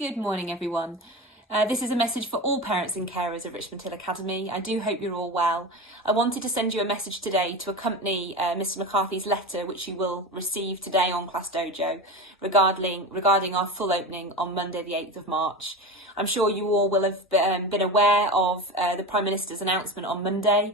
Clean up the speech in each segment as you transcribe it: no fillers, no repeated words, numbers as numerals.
Good morning, everyone. This is a message for all parents and carers of Richmond Hill Academy. I do hope you're all well. I wanted to send you a message today to accompany Mr McCarthy's letter, which you will receive today on Class Dojo, regarding our full opening on Monday the 8th of March. I'm sure you all will have been aware of the Prime Minister's announcement on Monday,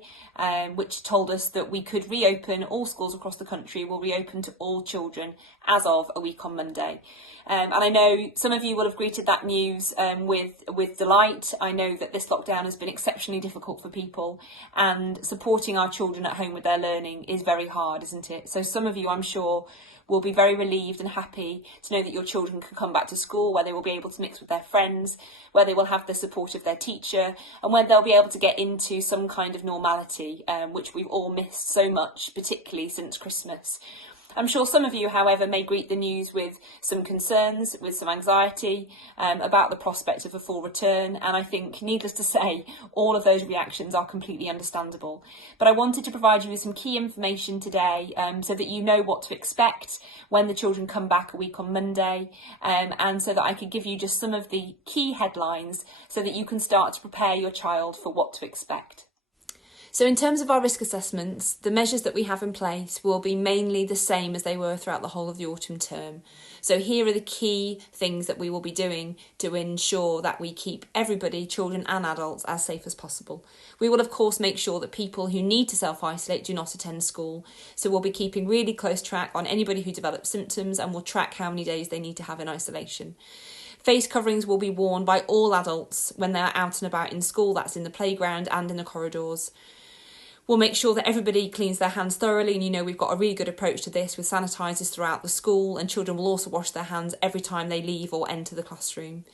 which told us that we could reopen, all schools across the country will reopen to all children as of a week on Monday. And I know some of you will have greeted that news with delight. I know that this lockdown has been exceptionally difficult for people, and supporting our children at home with their learning is very hard, isn't it? So some of you, I'm sure, will be very relieved and happy to know that your children can come back to school, where they will be able to mix with their friends, where they will have the support of their teacher, and where they'll be able to get into some kind of normality, which we've all missed so much, particularly since Christmas. I'm sure some of you, however, may greet the news with some concerns, with some anxiety about the prospect of a full return, and I think, needless to say, all of those reactions are completely understandable. But I wanted to provide you with some key information today so that you know what to expect when the children come back a week on Monday, and so that I could give you just some of the key headlines so that you can start to prepare your child for what to expect. So in terms of our risk assessments, the measures that we have in place will be mainly the same as they were throughout the whole of the autumn term. So here are the key things that we will be doing to ensure that we keep everybody, children and adults, as safe as possible. We will of course make sure that people who need to self-isolate do not attend school. So we'll be keeping really close track on anybody who develops symptoms, and we'll track how many days they need to have in isolation. Face coverings will be worn by all adults when they're out and about in school. That's in the playground and in the corridors. We'll make sure that everybody cleans their hands thoroughly, and you know we've got a really good approach to this with sanitisers throughout the school, and children will also wash their hands every time they leave or enter the classroom.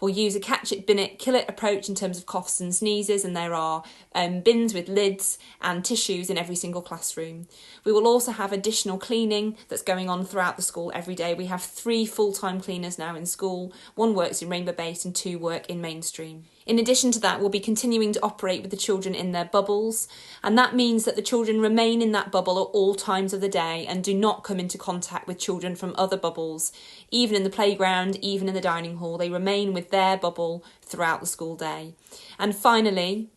We'll use a catch it, bin it, kill it approach in terms of coughs and sneezes, and there are bins with lids and tissues in every single classroom. We will also have additional cleaning that's going on throughout the school every day. We have 3 full-time cleaners now in school. 1 works in Rainbow Base and 2 work in mainstream. In addition to that, we'll be continuing to operate with the children in their bubbles, and that means that the children remain in that bubble at all times of the day and do not come into contact with children from other bubbles. Even in the playground, even in the dining hall, they remain with their bubble throughout the school day. And finally,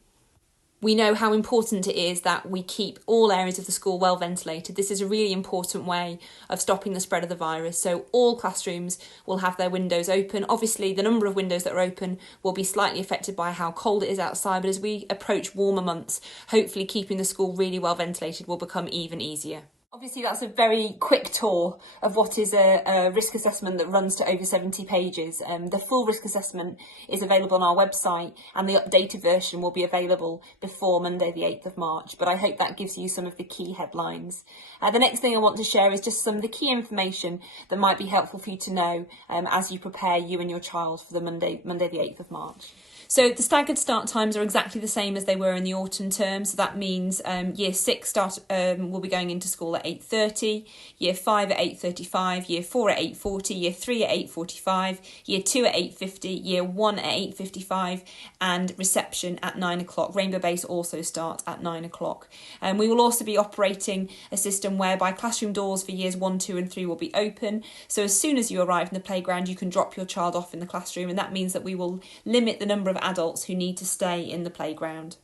we know how important it is that we keep all areas of the school well ventilated. This is a really important way of stopping the spread of the virus. So all classrooms will have their windows open. Obviously, the number of windows that are open will be slightly affected by how cold it is outside, but as we approach warmer months, hopefully keeping the school really well ventilated will become even easier. Obviously, that's a very quick tour of what is a risk assessment that runs to over 70 pages. The full risk assessment is available on our website, and the updated version will be available before Monday the 8th of March. But I hope that gives you some of the key headlines. The next thing I want to share is just some of the key information that might be helpful for you to know as you prepare you and your child for the Monday the 8th of March. So the staggered start times are exactly the same as they were in the autumn term. So that means Year 6 will be going into school at 8:30, Year 5 at 8:35, Year 4 at 8:40, Year 3 at 8:45, Year 2 at 8:50, Year 1 at 8:55, and reception at 9 o'clock. Rainbow Base also starts at 9 o'clock. We will also be operating a system whereby classroom doors for Years 1, 2 and 3 will be open. So as soon as you arrive in the playground, you can drop your child off in the classroom, and that means that we will limit the number of adults who need to stay in the playground.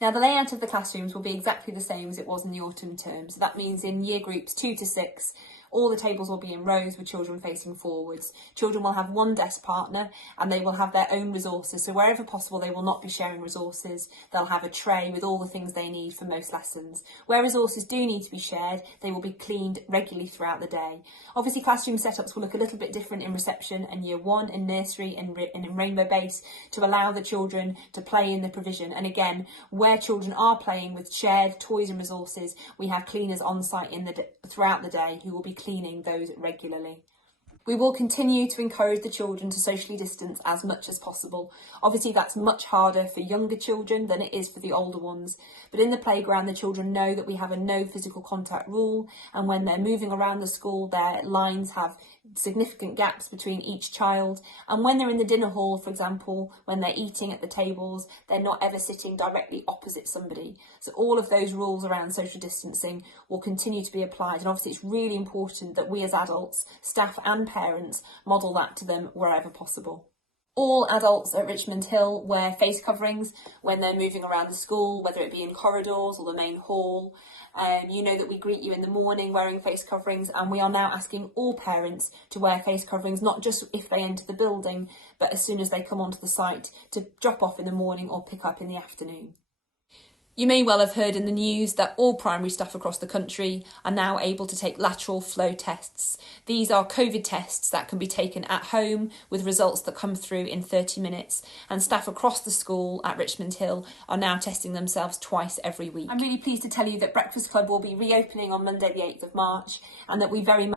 Now, the layout of the classrooms will be exactly the same as it was in the autumn term. So that means in year groups 2 to 6, all the tables will be in rows with children facing forwards. Children will have 1 desk partner, and they will have their own resources. So wherever possible, they will not be sharing resources. They'll have a tray with all the things they need for most lessons. Where resources do need to be shared, they will be cleaned regularly throughout the day. Obviously, classroom setups will look a little bit different in reception and year 1 in nursery and in Rainbow Base to allow the children to play in the provision. And again, where children are playing with shared toys and resources, we have cleaners on site throughout the day who will be cleaning those regularly. We will continue to encourage the children to socially distance as much as possible. Obviously, that's much harder for younger children than it is for the older ones. But in the playground, the children know that we have a no physical contact rule, and when they're moving around the school, their lines have significant gaps between each child. And when they're in the dinner hall, for example, when they're eating at the tables, they're not ever sitting directly opposite somebody. So all of those rules around social distancing will continue to be applied. And obviously, it's really important that we as adults, staff and parents model that to them wherever possible. All adults at Richmond Hill wear face coverings when they're moving around the school, whether it be in corridors or the main hall. You know that we greet you in the morning wearing face coverings, and we are now asking all parents to wear face coverings, not just if they enter the building, but as soon as they come onto the site to drop off in the morning or pick up in the afternoon. You may well have heard in the news that all primary staff across the country are now able to take lateral flow tests. These are COVID tests that can be taken at home with results that come through in 30 minutes. And staff across the school at Richmond Hill are now testing themselves twice every week. I'm really pleased to tell you that Breakfast Club will be reopening on Monday the 8th of March, and that we very much